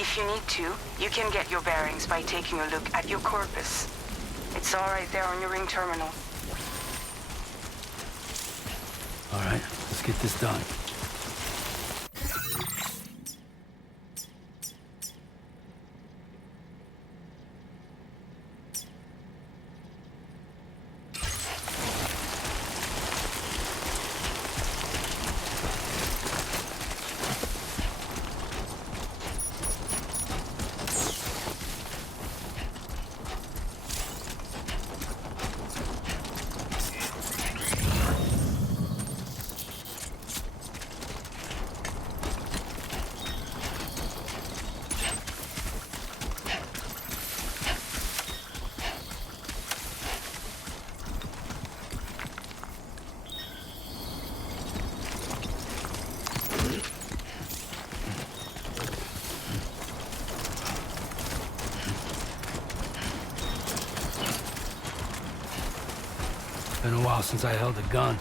If you need to, you can get your bearings by taking a look at your corpus. It's all right there on your ring terminal. All right, let's get this done. Been a while since I held a gun.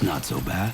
It's not so bad.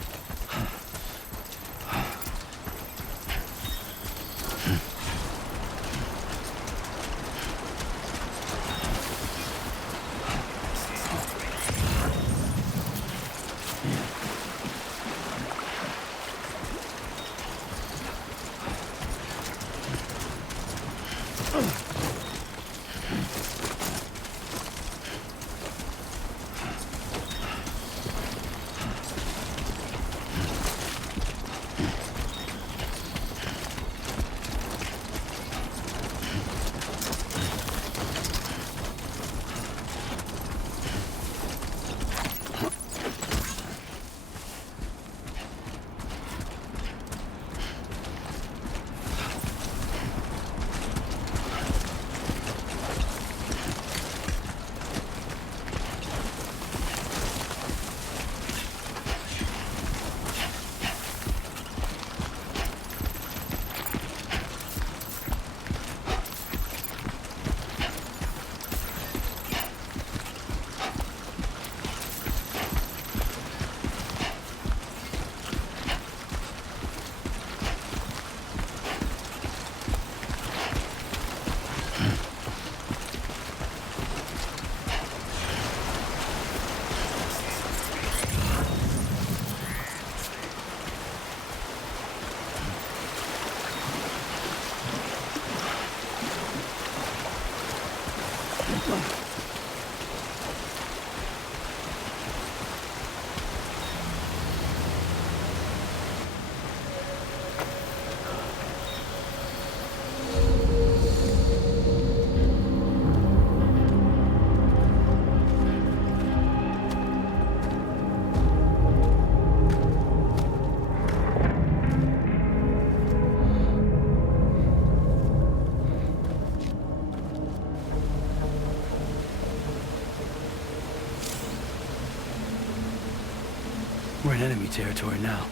We're in enemy territory now.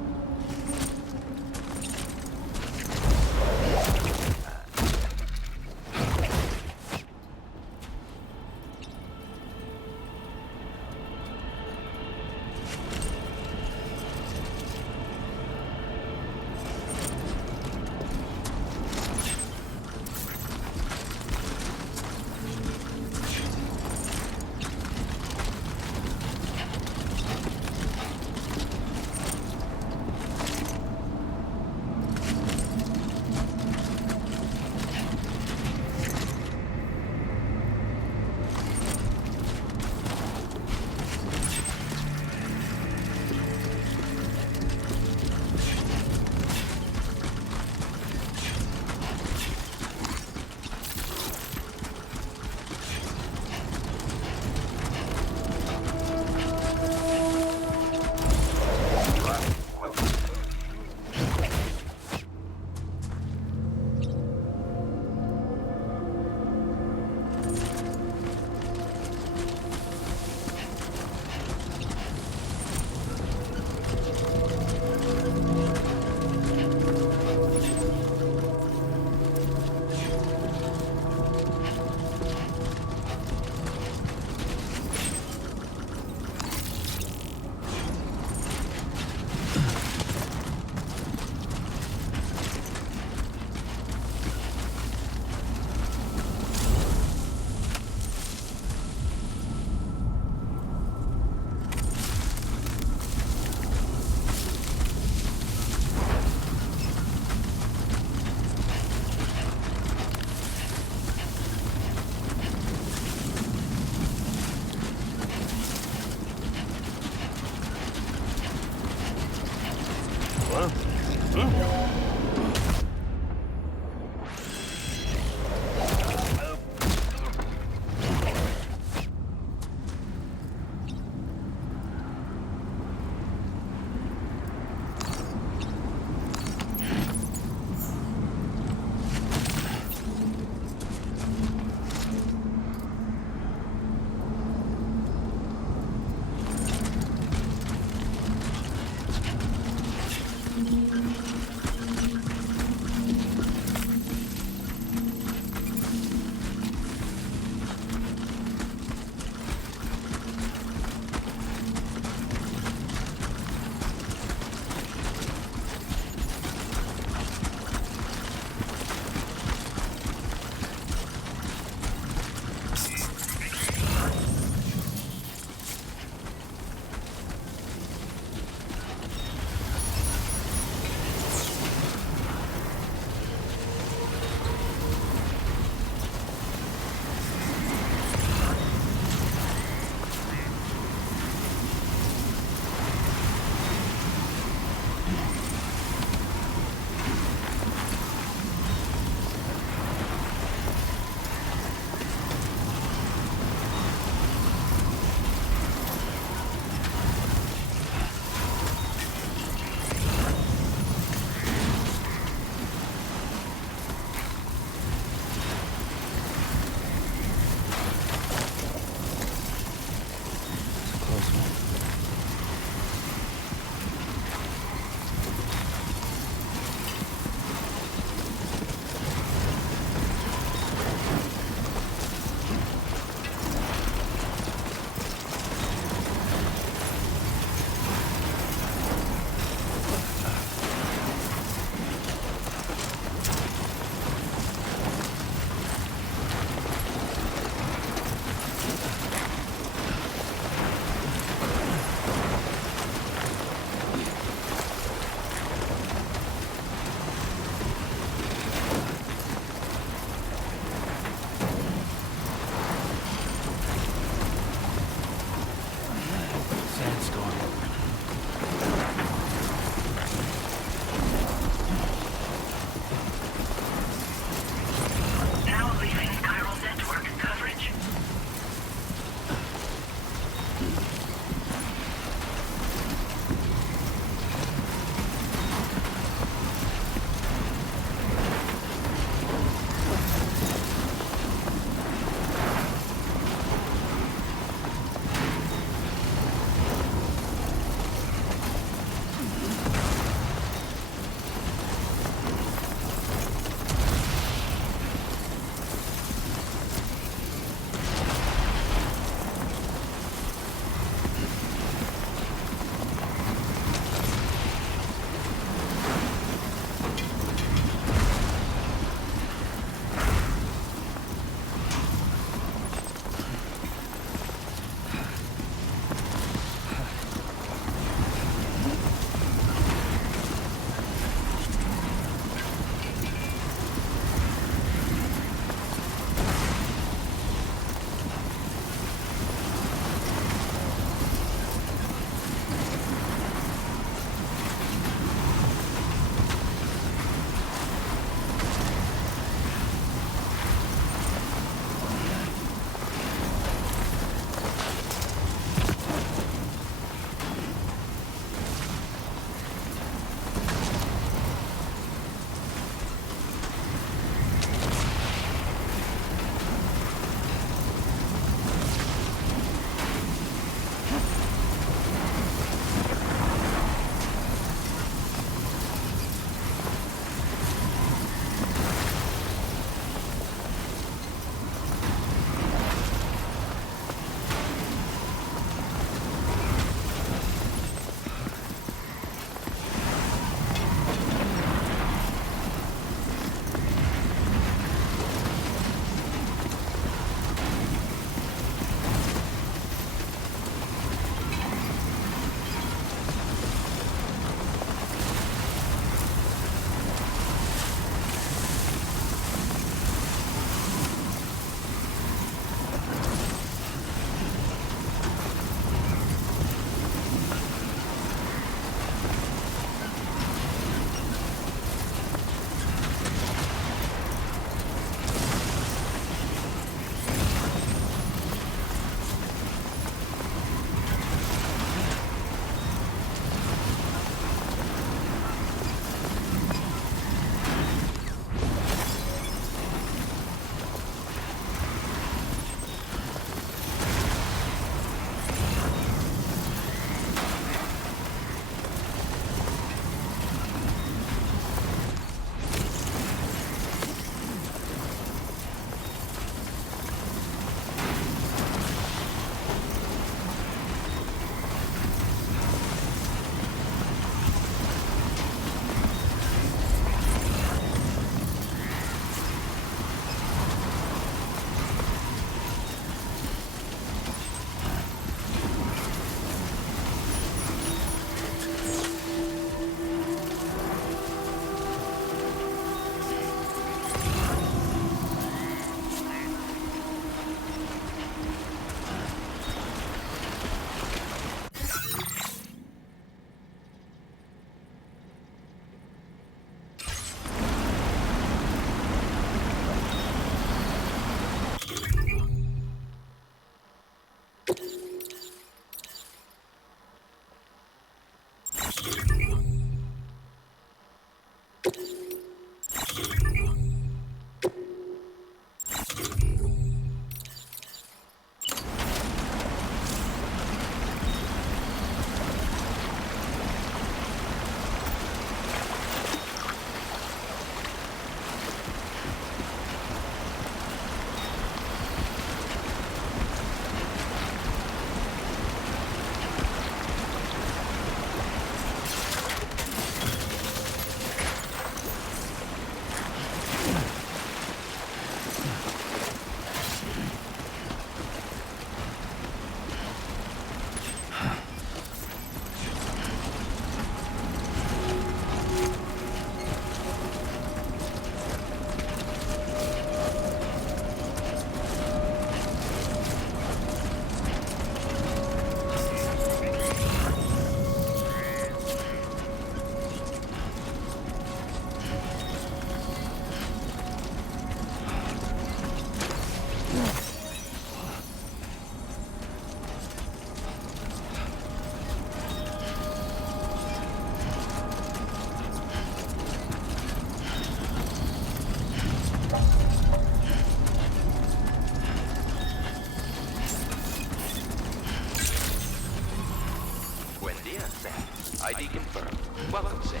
ID confirmed. Welcome, Sam.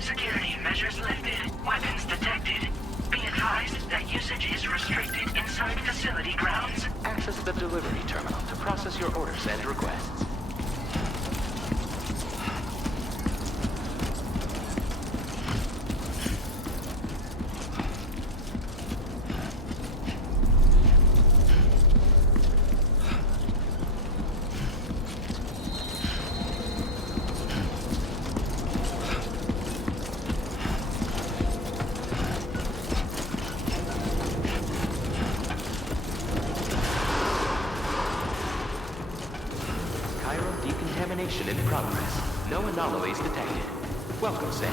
Security measures lifted. Weapons detected. Be advised that usage is restricted inside facility grounds. Access the delivery terminal to process your orders and requests. Decontamination in progress. No anomalies detected. Welcome, Sam.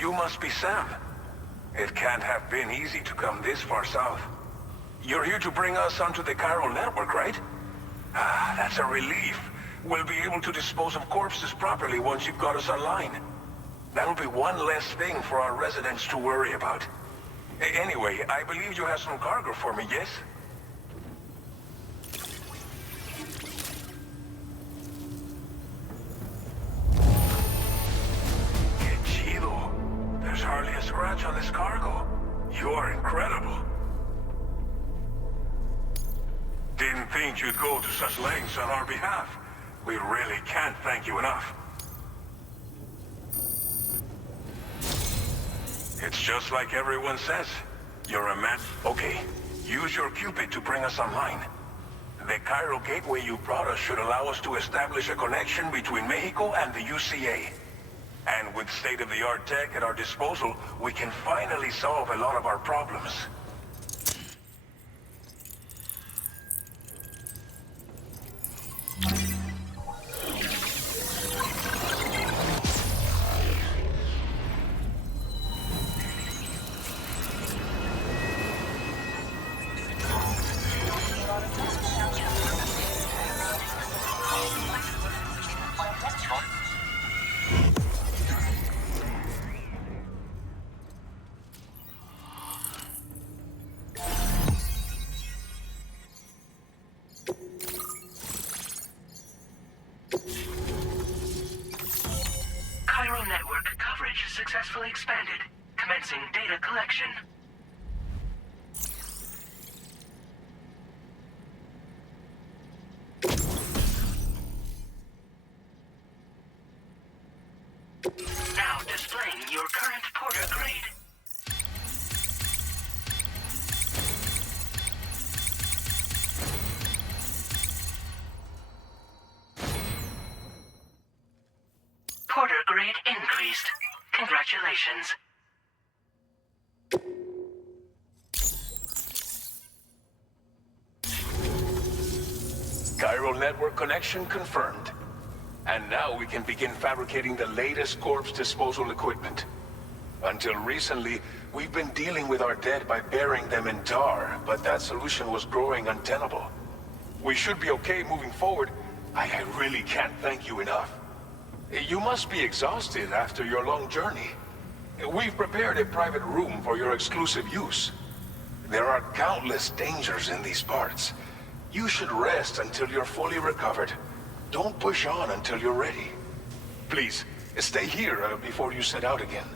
You must be Sam. It can't have been easy to come this far south. You're here to bring us onto the chiral network, right? Ah, that's a relief. We'll be able to dispose of corpses properly once you've got us online. That'll be one less thing for our residents to worry about. Anyway, I believe you have some cargo for me, yes? There's hardly a scratch on this cargo. You are incredible. Didn't think you'd go to such lengths on our behalf. We really can't thank you enough. It's just like everyone says. You're a man. Okay, use your Cupid to bring us online. The chiral gateway you brought us should allow us to establish a connection between Mexico and the UCA. And with state-of-the-art tech at our disposal, we can finally solve a lot of our problems. Chiral network coverage successfully expanded. Commencing data collection. Now displaying your current porter grade. Congratulations. Chiral network connection confirmed. And now we can begin fabricating the latest corpse disposal equipment. Until recently, we've been dealing with our dead by burying them in tar, but that solution was growing untenable. We should be okay moving forward. I really can't thank you enough. You must be exhausted after your long journey. We've prepared a private room for your exclusive use. There are countless dangers in these parts. You should rest until you're fully recovered. Don't push on until you're ready. Please, stay here before you set out again.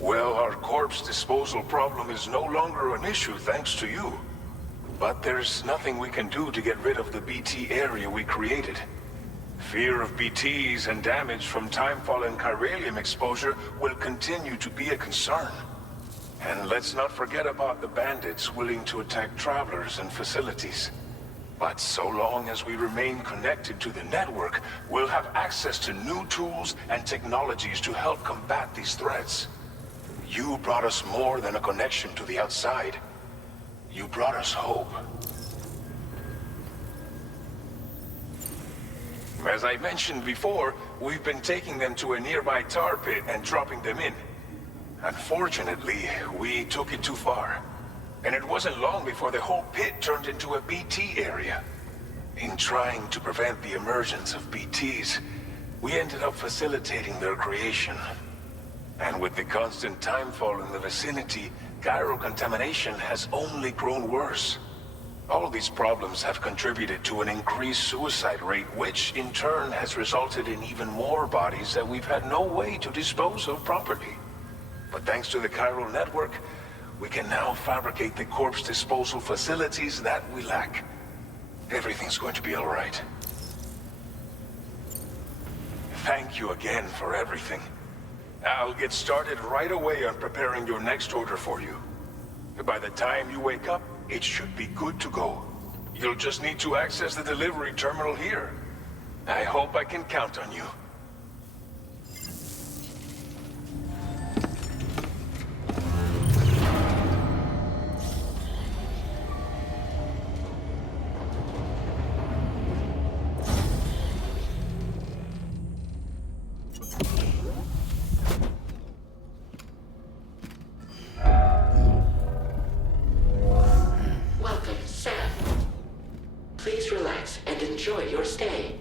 Well, our corpse disposal problem is no longer an issue thanks to you. But there's nothing we can do to get rid of the BT area we created. Fear of BTs and damage from timefall and chiralium exposure will continue to be a concern. And let's not forget about the bandits willing to attack travelers and facilities. But so long as we remain connected to the network, we'll have access to new tools and technologies to help combat these threats. You brought us more than a connection to the outside. You brought us hope. As I mentioned before, we've been taking them to a nearby tar pit and dropping them in. Unfortunately, we took it too far. And it wasn't long before the whole pit turned into a BT area. In trying to prevent the emergence of BTs, we ended up facilitating their creation. And with the constant timefall in the vicinity, chiral contamination has only grown worse. All these problems have contributed to an increased suicide rate, which in turn has resulted in even more bodies that we've had no way to dispose of properly. But thanks to the chiral network, we can now fabricate the corpse disposal facilities that we lack. Everything's going to be all right. Thank you again for everything. I'll get started right away on preparing your next order for you. By the time you wake up, it should be good to go. You'll just need to access the delivery terminal here. I hope I can count on you. Welcome, Sam. Please relax and enjoy your stay.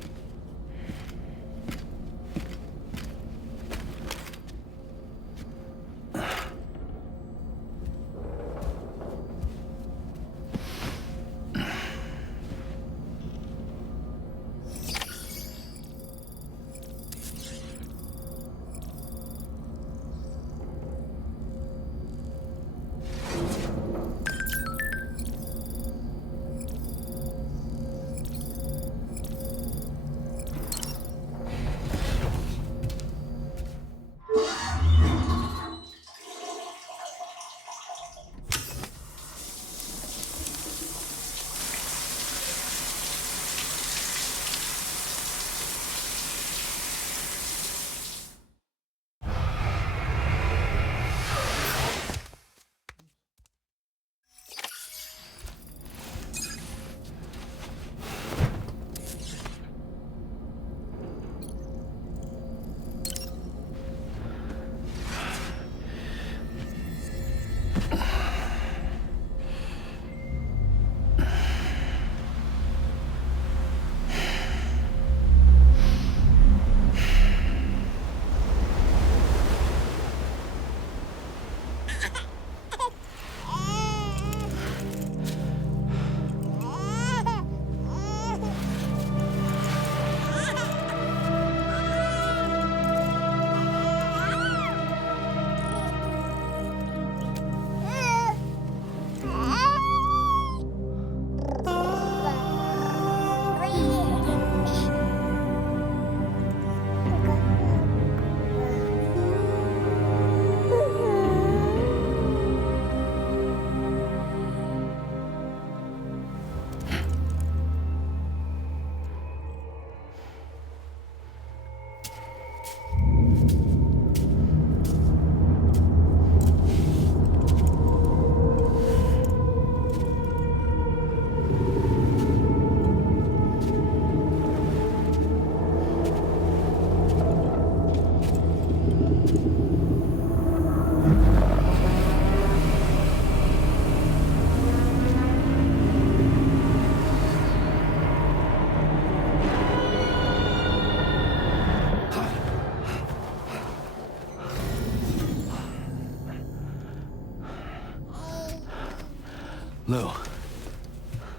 Lou.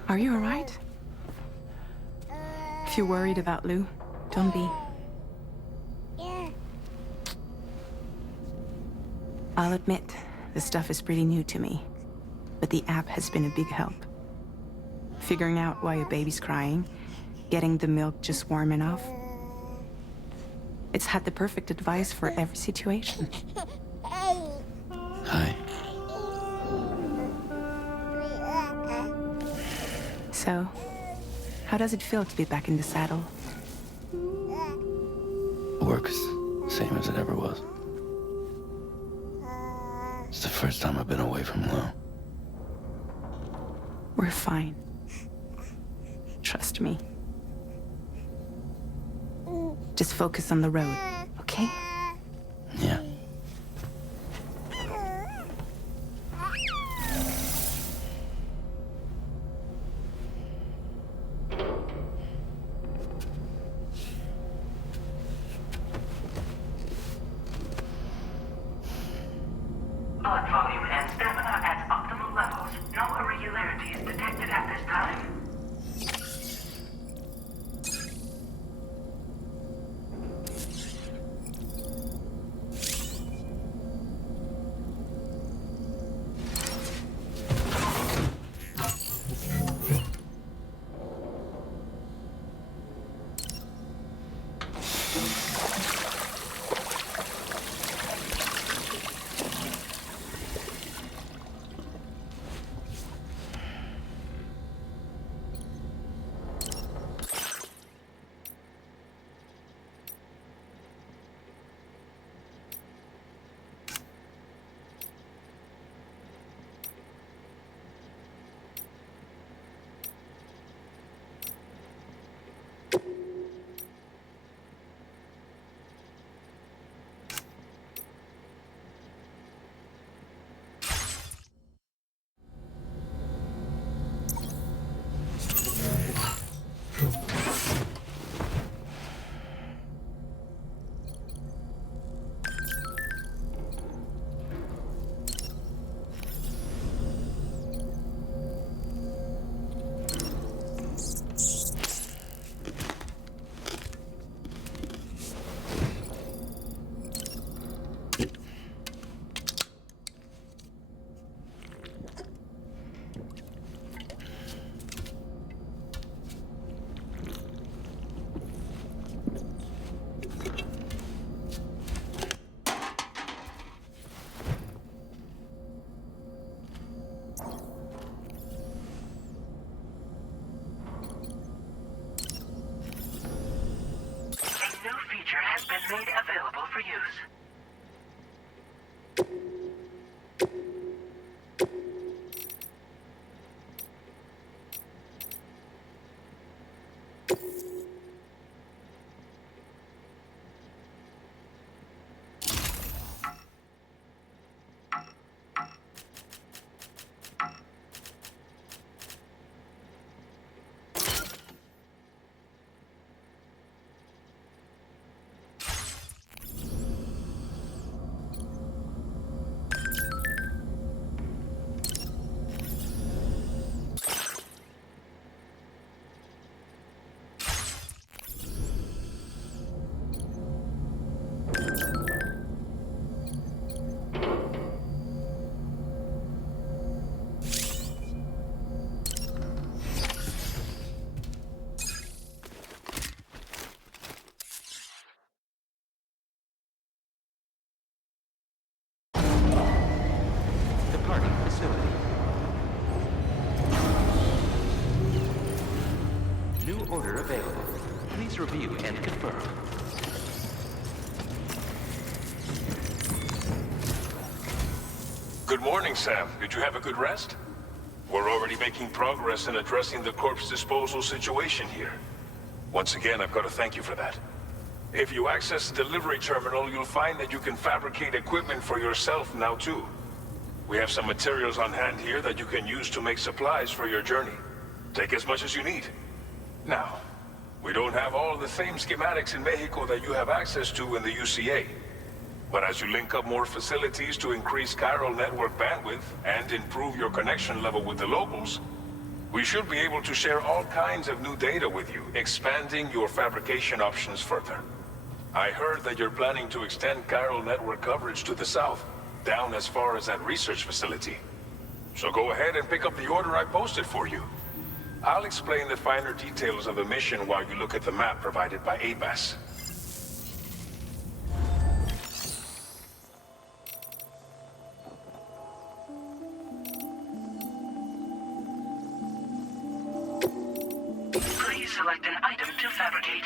Are you alright? If you're worried about Lou, don't be. I'll admit, this stuff is pretty new to me, but the app has been a big help. Figuring out why a baby's crying, getting the milk just warm enough. It's had the perfect advice for every situation. Hi. So, how does it feel to be back in the saddle? Work's same as it ever was. It's the first time I've been away from Lou. We're fine. Trust me. Just focus on the road, okay? Yeah. Blood volume and stamina at optimal levels. No irregularities detected at this time. Made available for use. Departing facility. New order available. Please review and confirm. Good morning, Sam. Did you have a good rest? We're already making progress in addressing the corpse disposal situation here. Once again, I've got to thank you for that. If you access the delivery terminal, you'll find that you can fabricate equipment for yourself now too. We have some materials on hand here that you can use to make supplies for your journey. Take as much as you need. Now, we don't have all the same schematics in Mexico that you have access to in the UCA. But as you link up more facilities to increase chiral network bandwidth and improve your connection level with the locals, we should be able to share all kinds of new data with you, expanding your fabrication options further. I heard that you're planning to extend chiral network coverage to the south, down as far as that research facility. So go ahead and pick up the order I posted for you. I'll explain the finer details of the mission while you look at the map provided by ABAS. Please select an item to fabricate.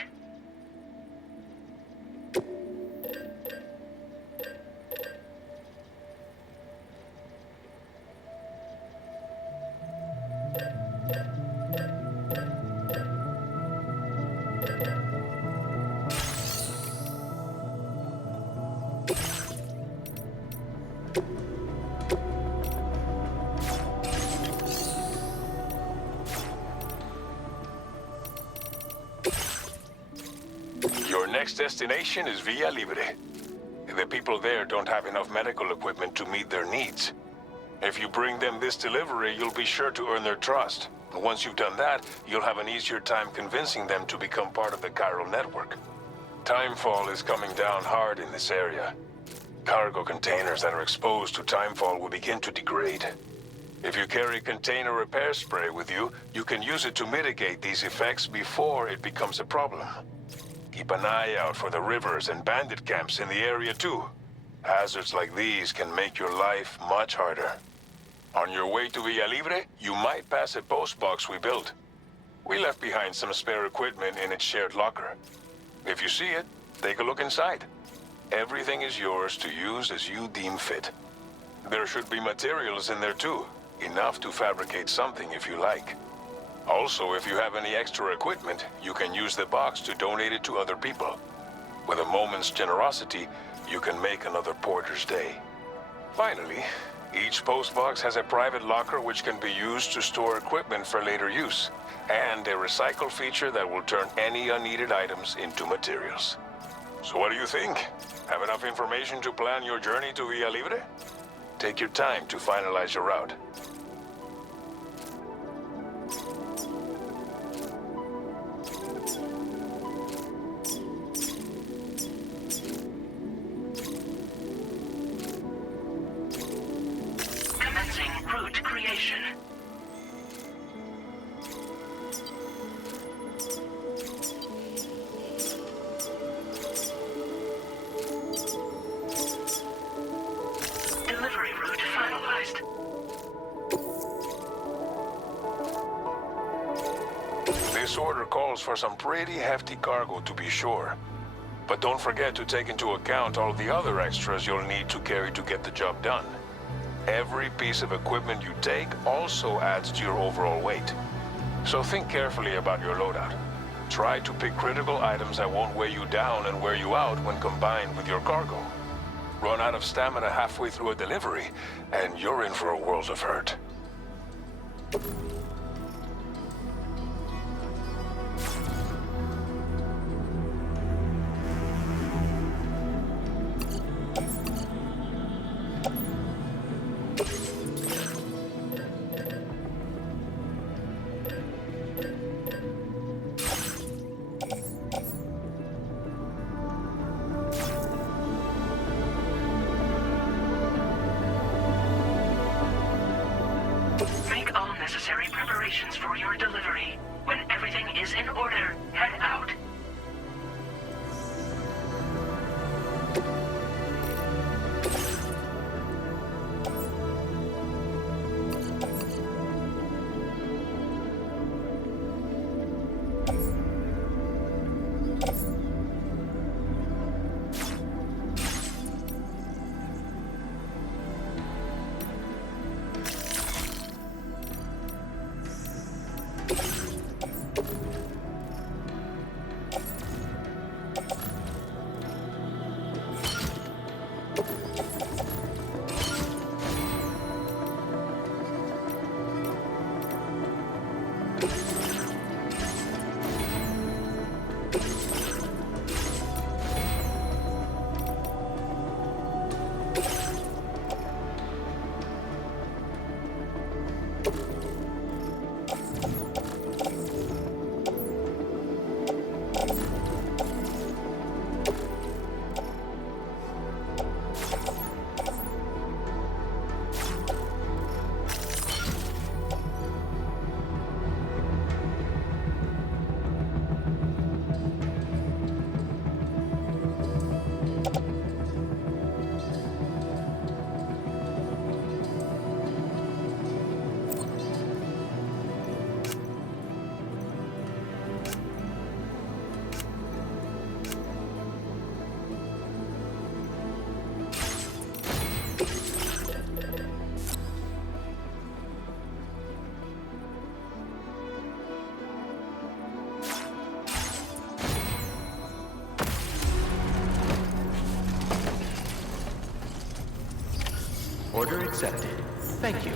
Your next destination is Villa Libre. The people there don't have enough medical equipment to meet their needs. If you bring them this delivery, you'll be sure to earn their trust. And once you've done that, you'll have an easier time convincing them to become part of the chiral network. Timefall is coming down hard in this area. Cargo containers that are exposed to timefall will begin to degrade. If you carry container repair spray with you, you can use it to mitigate these effects before it becomes a problem. Keep an eye out for the rivers and bandit camps in the area too. Hazards like these can make your life much harder. On your way to Villa Libre, you might pass a post box we built. We left behind some spare equipment in its shared locker. If you see it, take a look inside. Everything is yours to use as you deem fit. There should be materials in there too, enough to fabricate something if you like. Also, if you have any extra equipment, you can use the box to donate it to other people. With a moment's generosity, you can make another porter's day. Finally, each post box has a private locker which can be used to store equipment for later use, and a recycle feature that will turn any unneeded items into materials. So what do you think? Have enough information to plan your journey to Villa Libre? Take your time to finalize your route. Commencing route creation. Delivery route finalized. This order calls for some pretty hefty cargo to be sure. But don't forget to take into account all the other extras you'll need to carry to get the job done. Every piece of equipment you take also adds to your overall weight. So think carefully about your loadout. Try to pick critical items that won't weigh you down and wear you out when combined with your cargo. Run out of stamina halfway through a delivery, and you're in for a world of hurt. Make all necessary preparations for your delivery. When everything is in order, head out. Order accepted. Thank you.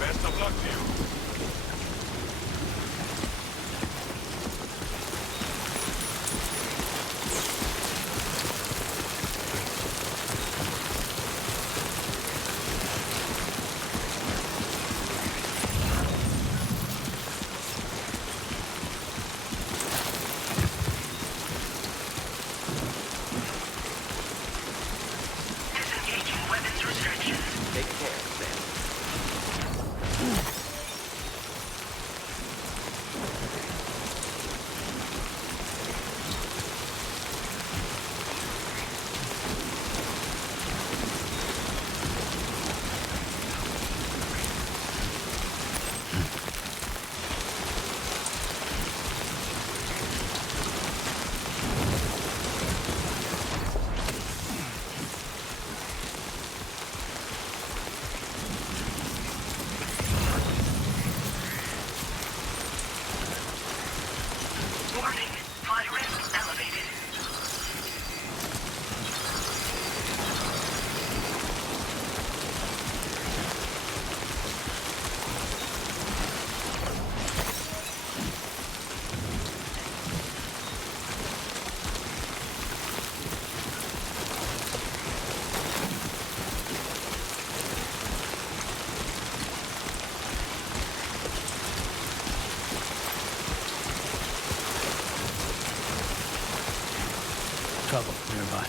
Best of luck to you. Disengaging weapons restrictions. Take care, Sam. Warning, flight risk elevated. Trouble nearby.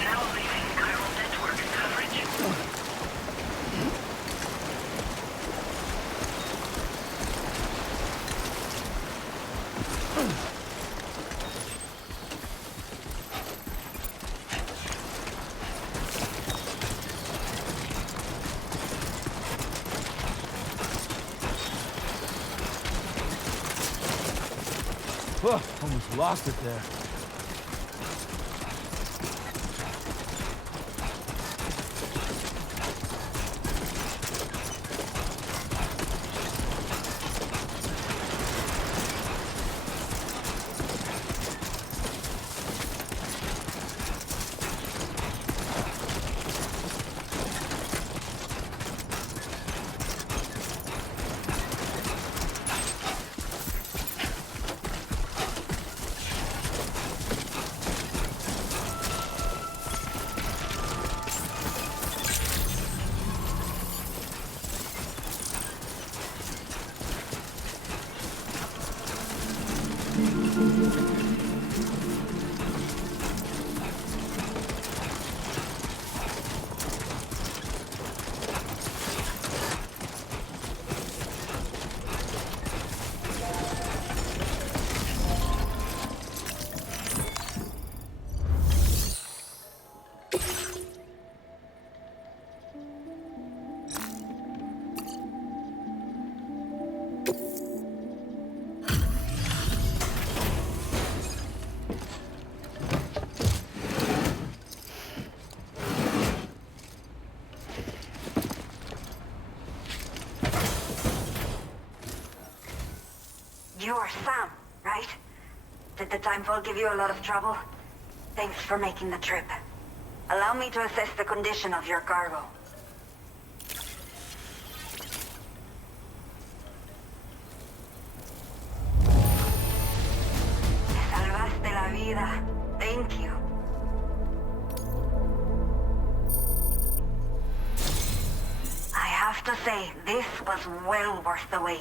Now leaving chiral network coverage. Oh, almost lost it there. You're Sam, right? Did the timefall give you a lot of trouble? Thanks for making the trip. Allow me to assess the condition of your cargo. Me salvaste la vida. Thank you. I have to say, this was well worth the wait.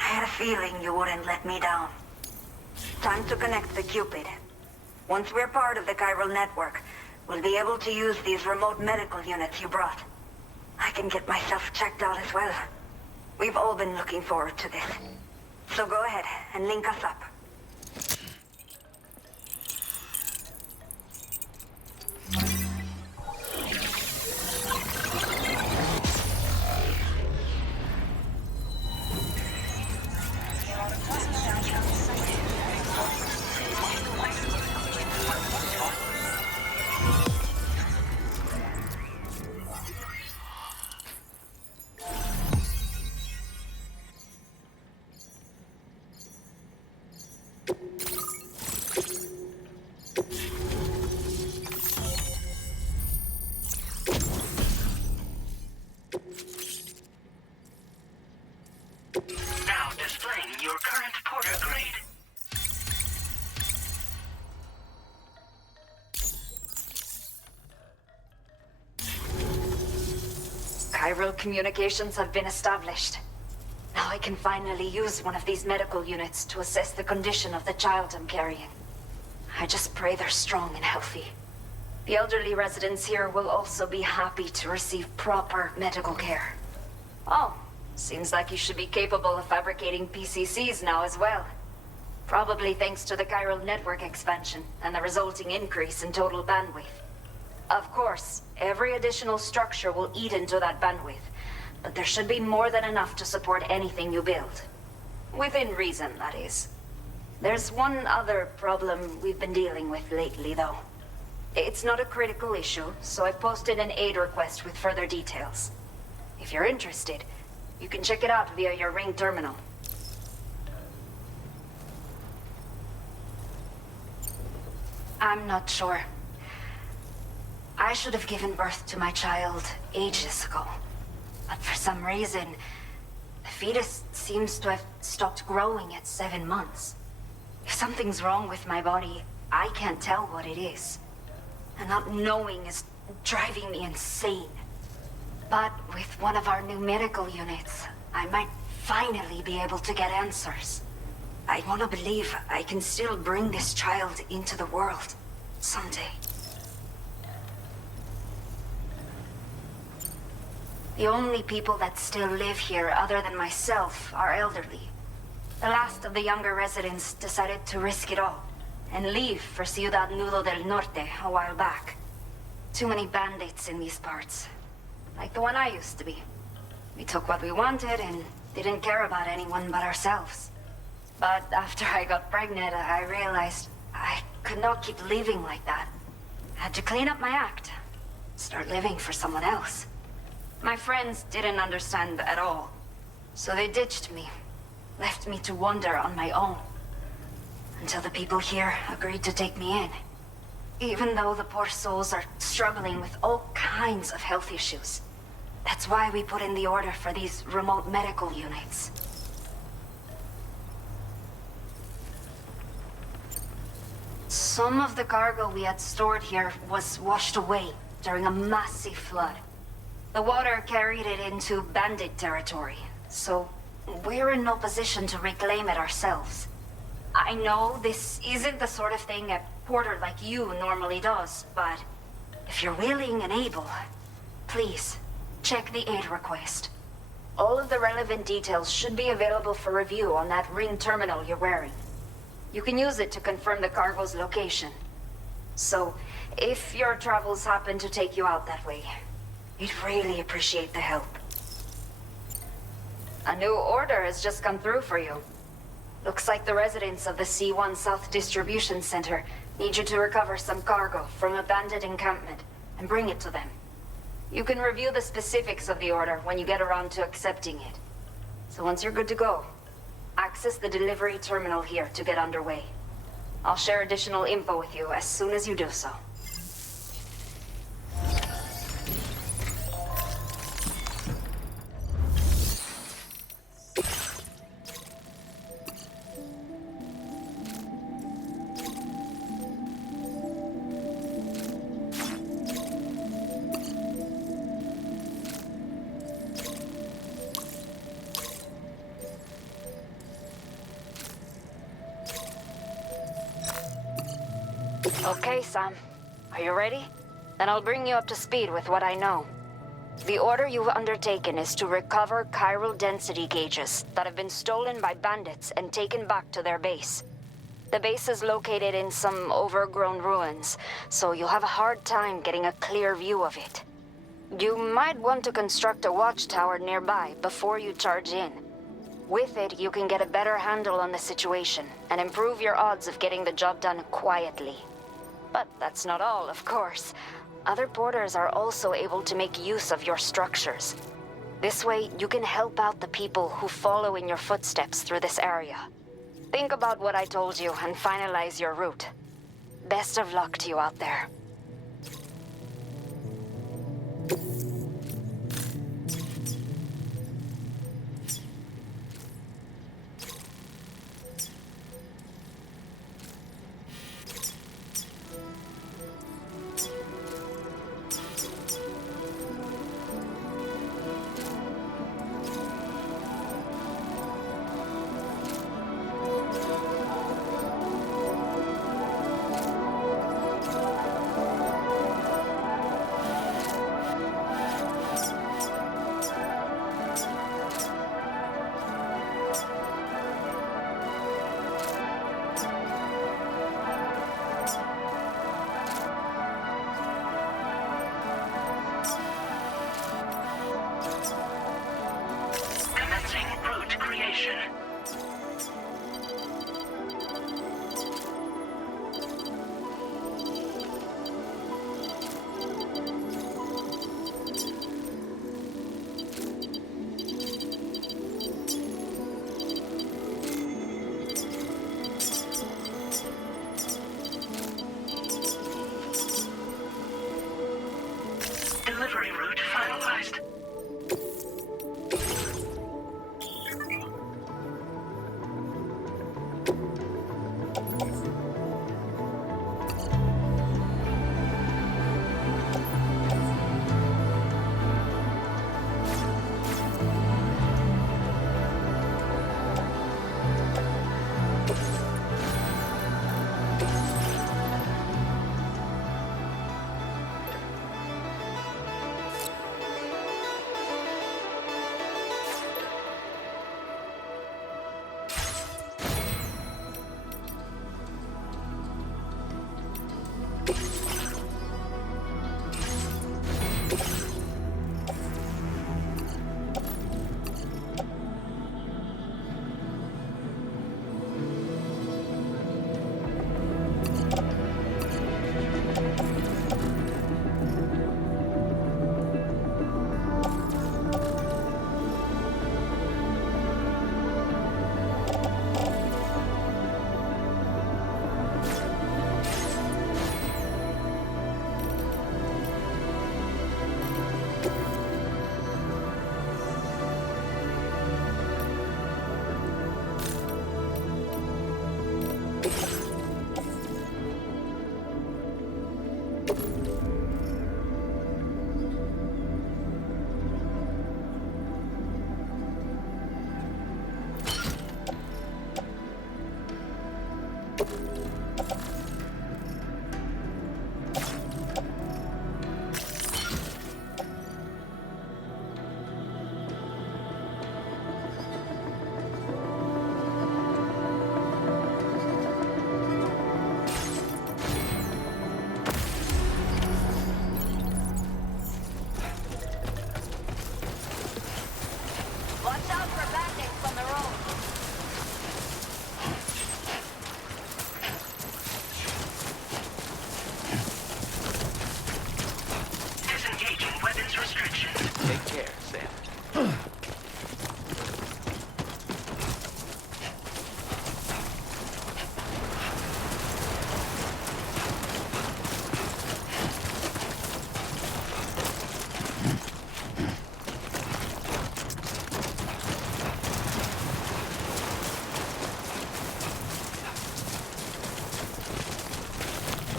I had a feeling you wouldn't let me down. Time to connect the Cupid. Once we're part of the chiral network, we'll be able to use these remote medical units you brought. I can get myself checked out as well. We've all been looking forward to this. So go ahead and link us up. Now displaying your current porter grade. Chiral communications have been established. Now I can finally use one of these medical units to assess the condition of the child I'm carrying. I just pray they're strong and healthy. The elderly residents here will also be happy to receive proper medical care. Oh, seems like you should be capable of fabricating PCCs now as well. Probably thanks to the chiral network expansion and the resulting increase in total bandwidth. Of course, every additional structure will eat into that bandwidth, but there should be more than enough to support anything you build. Within reason, that is. There's one other problem we've been dealing with lately, though. It's not a critical issue, so I've posted an aid request with further details. If you're interested, You can check it out via your ring terminal. I'm not sure. I should have given birth to my child ages ago. But for some reason, the fetus seems to have stopped growing at 7 months. If something's wrong with my body, I can't tell what it is. And not knowing is driving me insane. But with one of our new medical units, I might finally be able to get answers. I want to believe I can still bring this child into the world someday. The only people that still live here other than myself are elderly. The last of the younger residents decided to risk it all and leave for Ciudad Nudo del Norte a while back. Too many bandits in these parts. Like the one I used to be. We took what we wanted and didn't care about anyone but ourselves. But after I got pregnant, I realized I could not keep living like that. I had to clean up my act. Start living for someone else. My friends didn't understand at all. So they ditched me. Left me to wander on my own. Until the people here agreed to take me in. Even though the poor souls are struggling with all kinds of health issues. That's why we put in the order for these remote medical units. Some of the cargo we had stored here was washed away during a massive flood. The water carried it into bandit territory, so we're in no position to reclaim it ourselves. I know this isn't the sort of thing a porter like you normally does, but if you're willing and able, please, check the aid request. All of the relevant details should be available for review on that ring terminal you're wearing. You can use it to confirm the cargo's location. So, if your travels happen to take you out that way, we'd really appreciate the help. A new order has just come through for you. Looks like the residents of the C1 South Distribution Center need you to recover some cargo from a bandit encampment and bring it to them. You can review the specifics of the order when you get around to accepting it. So once you're good to go, access the delivery terminal here to get underway. I'll share additional info with you as soon as you do so. Okay, Sam. Are you ready? Then I'll bring you up to speed with what I know. The order you've undertaken is to recover chiral density gauges that have been stolen by bandits and taken back to their base. The base is located in some overgrown ruins, so you'll have a hard time getting a clear view of it. You might want to construct a watchtower nearby before you charge in. With it, you can get a better handle on the situation and improve your odds of getting the job done quietly. But that's not all, of course. Other porters are also able to make use of your structures. This way, you can help out the people who follow in your footsteps through this area. Think about what I told you and finalize your route. Best of luck to you out there.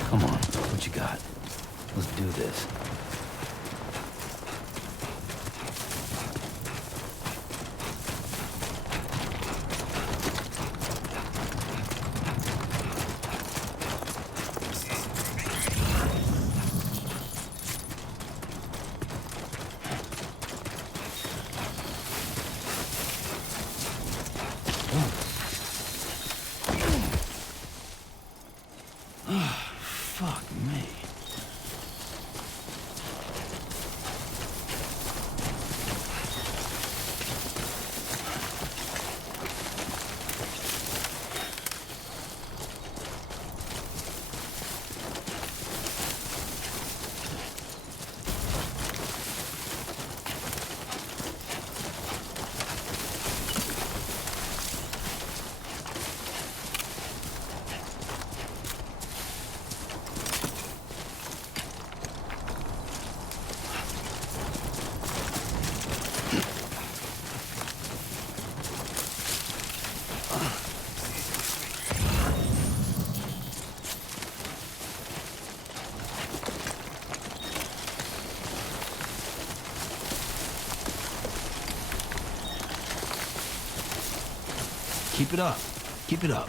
Come on, what you got? Let's do this. Fuck me. Keep it up. Keep it up.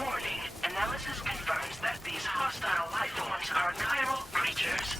Warning. Analysis confirms that these hostile life forms are chiral creatures.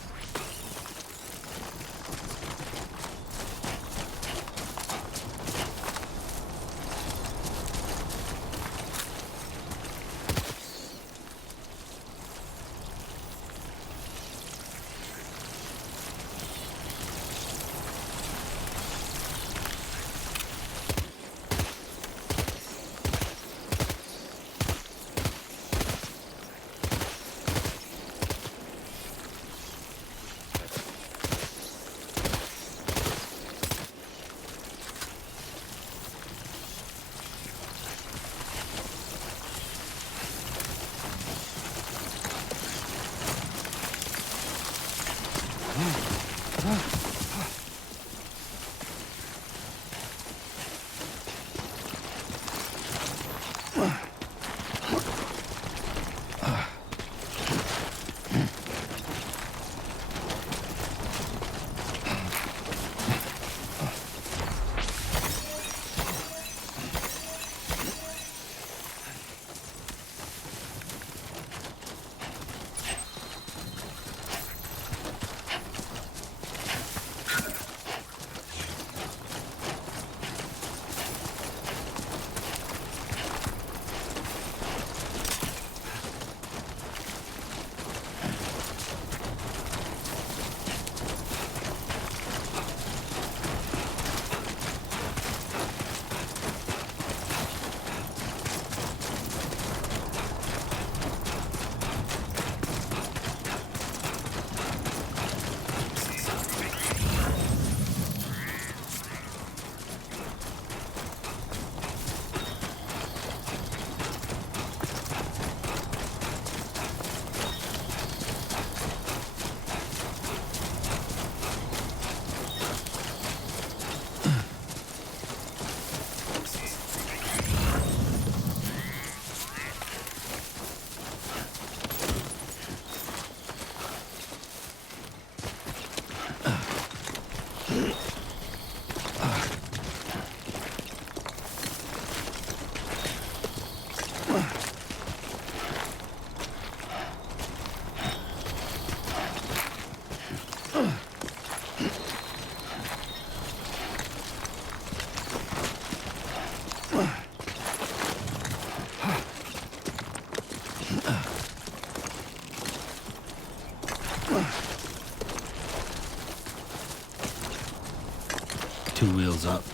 Two wheels up.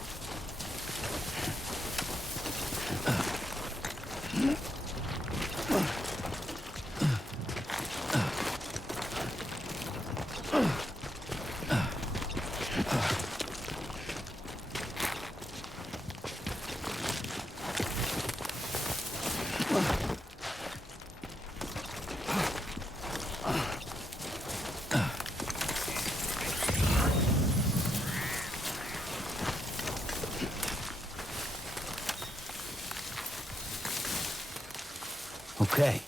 Okay.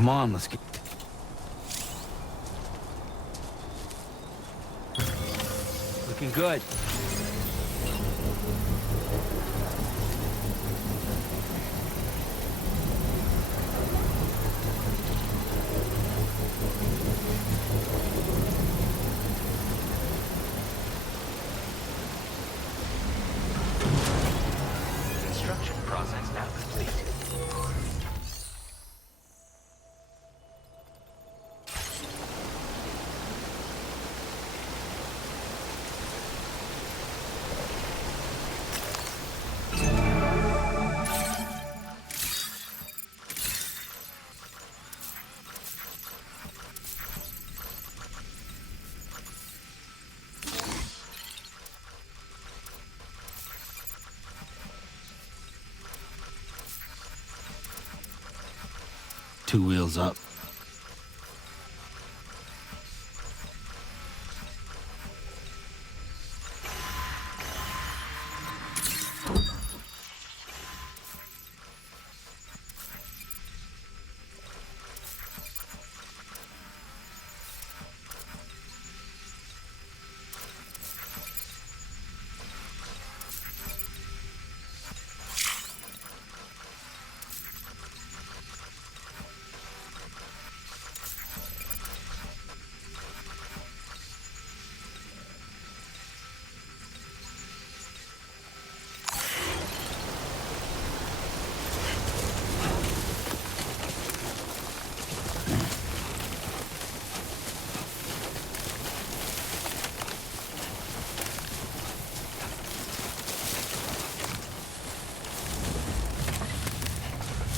Come on, let's get... Looking good. Construction process now complete. Two wheels up.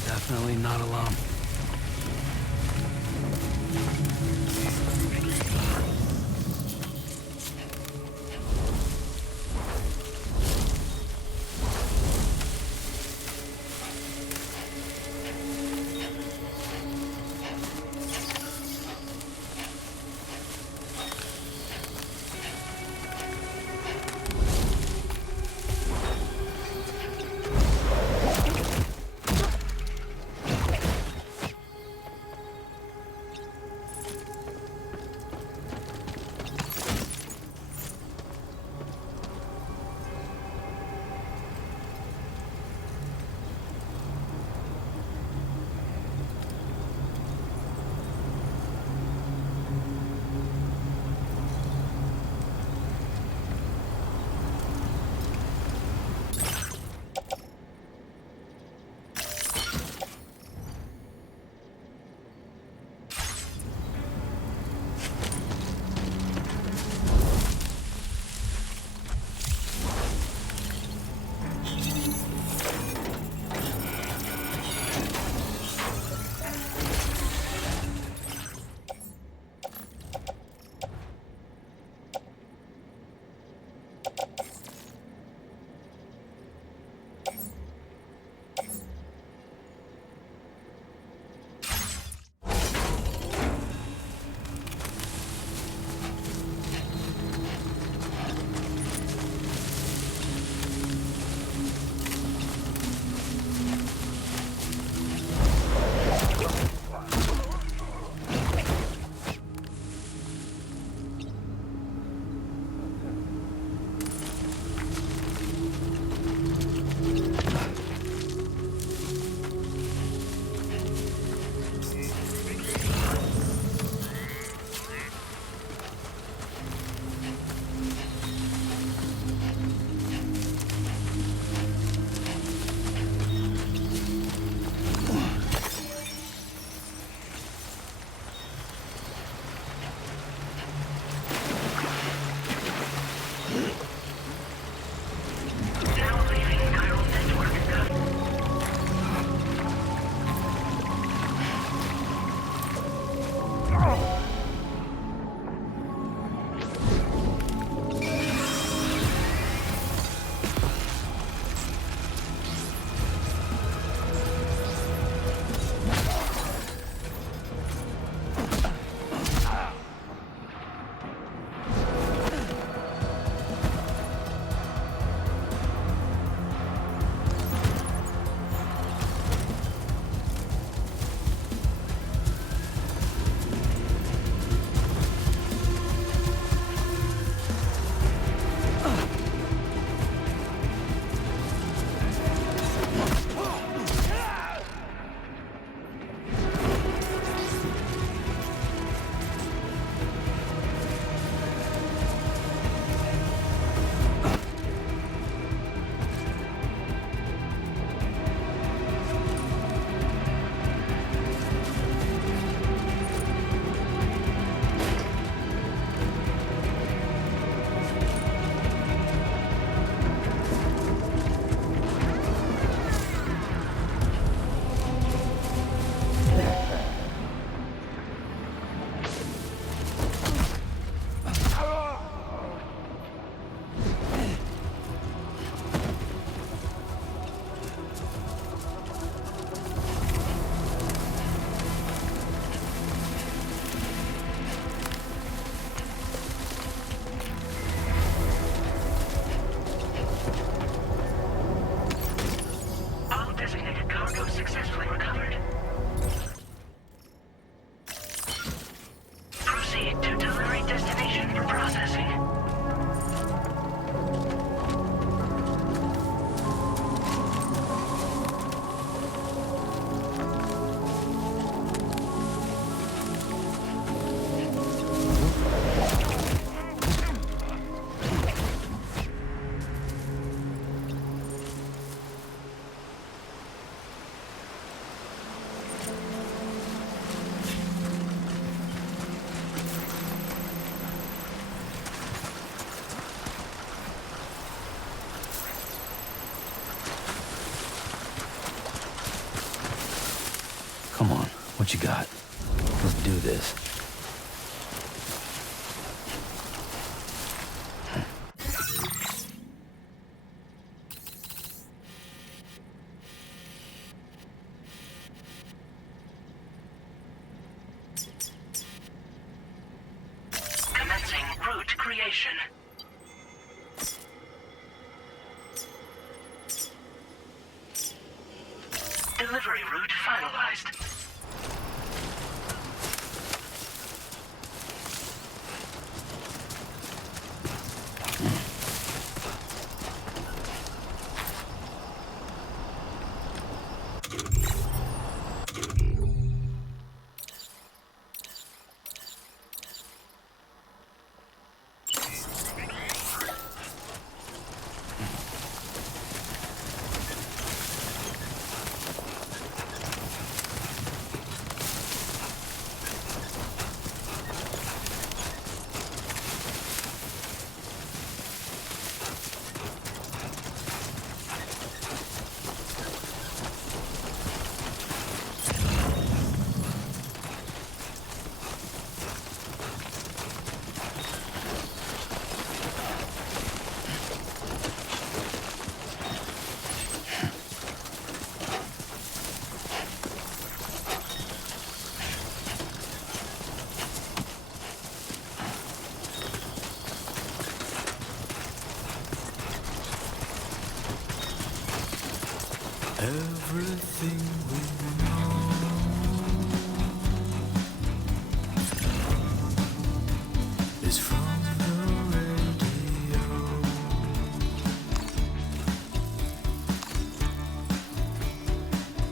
Definitely not alone. successfully recovered. Proceed to delivery destination for processing. Come on, what you got? Let's do this. Commencing route creation. Delivery route finalized. Everything we know is from the radio.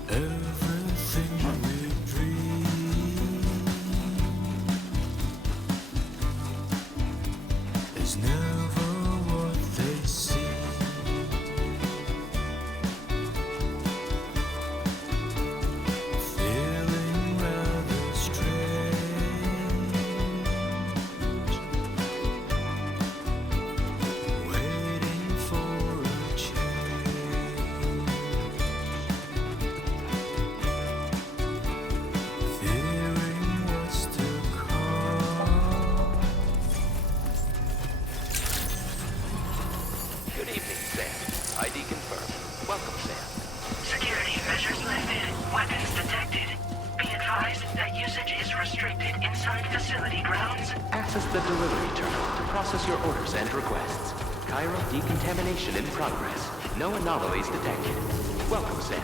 Everything we dream is never what they see. Good evening, Sam. ID confirmed. Welcome, Sam. Security measures lifted. Weapons detected. Be advised that usage is restricted inside facility grounds. Access the delivery terminal to process your orders and requests. Cairo decontamination in progress. No anomalies detected. Welcome, Sam.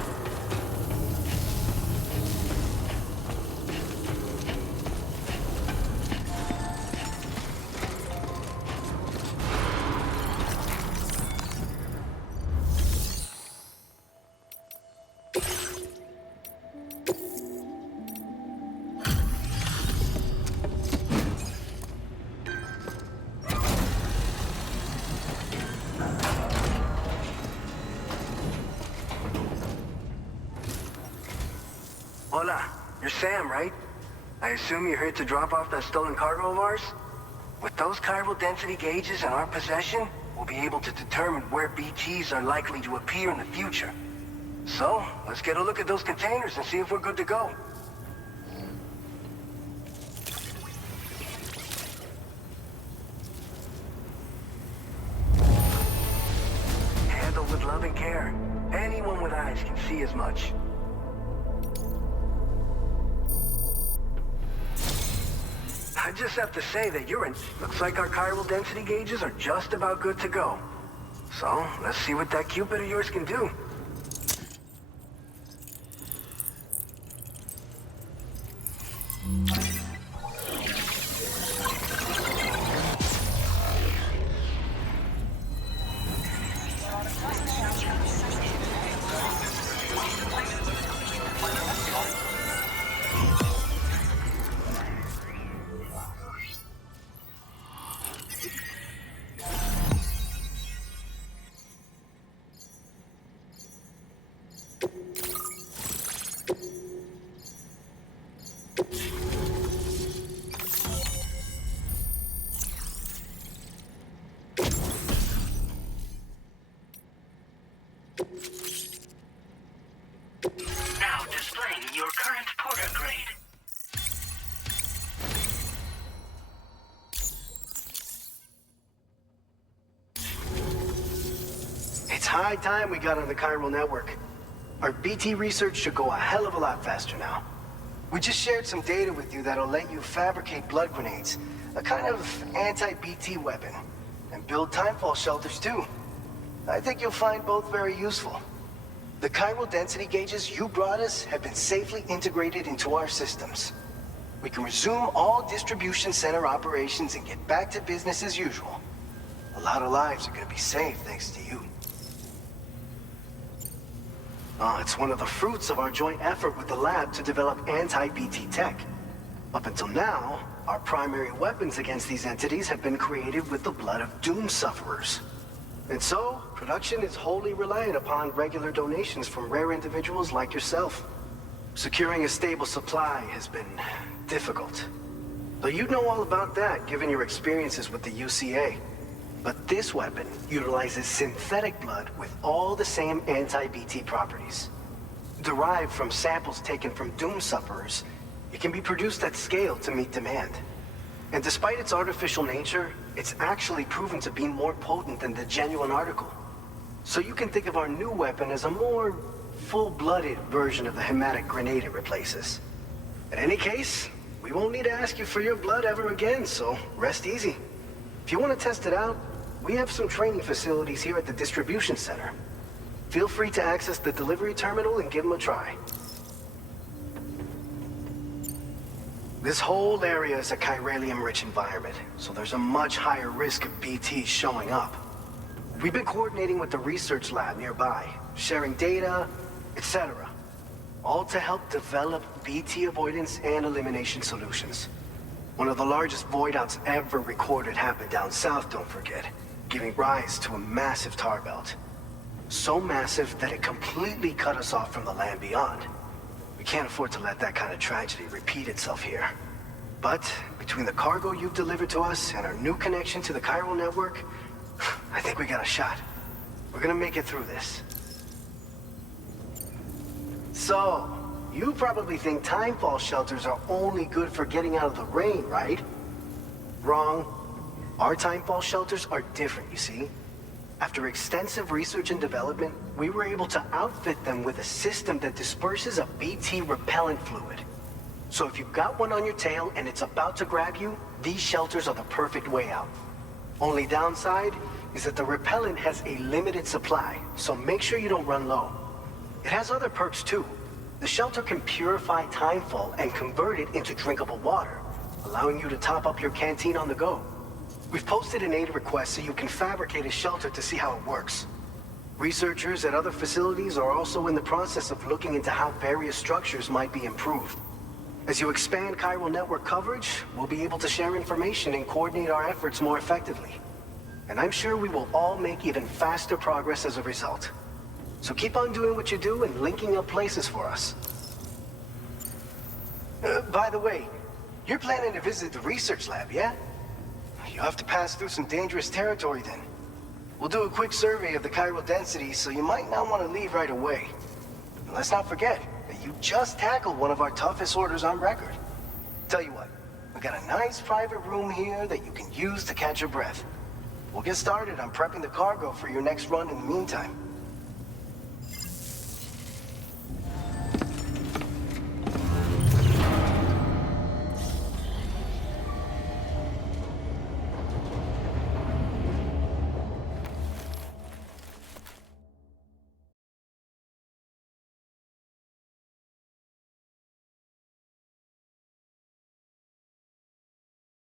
Hola, you're Sam, right? I assume you're here to drop off that stolen cargo of ours? With those chiral density gauges in our possession, we'll be able to determine where BTs are likely to appear in the future. So, let's get a look at those containers and see if we're good to go. Handled with love and care. Anyone with eyes can see as much. I just have to say that looks like our chiral density gauges are just about good to go. So, let's see what that Cupid of yours can do. Now displaying your current porter grade. It's high time we got on the chiral network. Our BT research should go a hell of a lot faster now. We just shared some data with you that'll let you fabricate blood grenades, a kind of anti-BT weapon, and build timefall shelters too. I think you'll find both very useful. The chiral density gauges you brought us have been safely integrated into our systems. We can resume all distribution center operations and get back to business as usual. A lot of lives are gonna be saved thanks to you. It's one of the fruits of our joint effort with the lab to develop anti-BT tech. Up until now, our primary weapons against these entities have been created with the blood of doom sufferers. And so, production is wholly reliant upon regular donations from rare individuals like yourself. Securing a stable supply has been difficult. Though you'd know all about that given your experiences with the UCA. But this weapon utilizes synthetic blood with all the same anti-BT properties. Derived from samples taken from doom sufferers, it can be produced at scale to meet demand. And despite its artificial nature, it's actually proven to be more potent than the genuine article. So you can think of our new weapon as a more full-blooded version of the hematic grenade it replaces. In any case, we won't need to ask you for your blood ever again, so rest easy. If you want to test it out, we have some training facilities here at the distribution center. Feel free to access the delivery terminal and give them a try. This whole area is a chiralium-rich environment, so there's a much higher risk of BTs showing up. We've been coordinating with the research lab nearby, sharing data, etc. All to help develop BT avoidance and elimination solutions. One of the largest void-outs ever recorded happened down south, don't forget, giving rise to a massive tar belt. So massive that it completely cut us off from the land beyond. We can't afford to let that kind of tragedy repeat itself here. But between the cargo you've delivered to us and our new connection to the chiral network, I think we got a shot. We're gonna make it through this. So, you probably think timefall shelters are only good for getting out of the rain, right? Wrong. Our timefall shelters are different, you see. After extensive research and development, we were able to outfit them with a system that disperses a BT repellent fluid. So if you've got one on your tail and it's about to grab you, these shelters are the perfect way out. Only downside is that the repellent has a limited supply, so make sure you don't run low. It has other perks too. The shelter can purify timefall and convert it into drinkable water, allowing you to top up your canteen on the go. We've posted an aid request so you can fabricate a shelter to see how it works. Researchers at other facilities are also in the process of looking into how various structures might be improved. As you expand chiral network coverage, we'll be able to share information and coordinate our efforts more effectively. And I'm sure we will all make even faster progress as a result. So keep on doing what you do and linking up places for us. By the way, you're planning to visit the research lab, yeah? You'll have to pass through some dangerous territory then. We'll do a quick survey of the chiral density, so you might not want to leave right away. And let's not forget that you just tackled one of our toughest orders on record. Tell you what, we got a nice private room here that you can use to catch your breath. We'll get started on prepping the cargo for your next run in the meantime.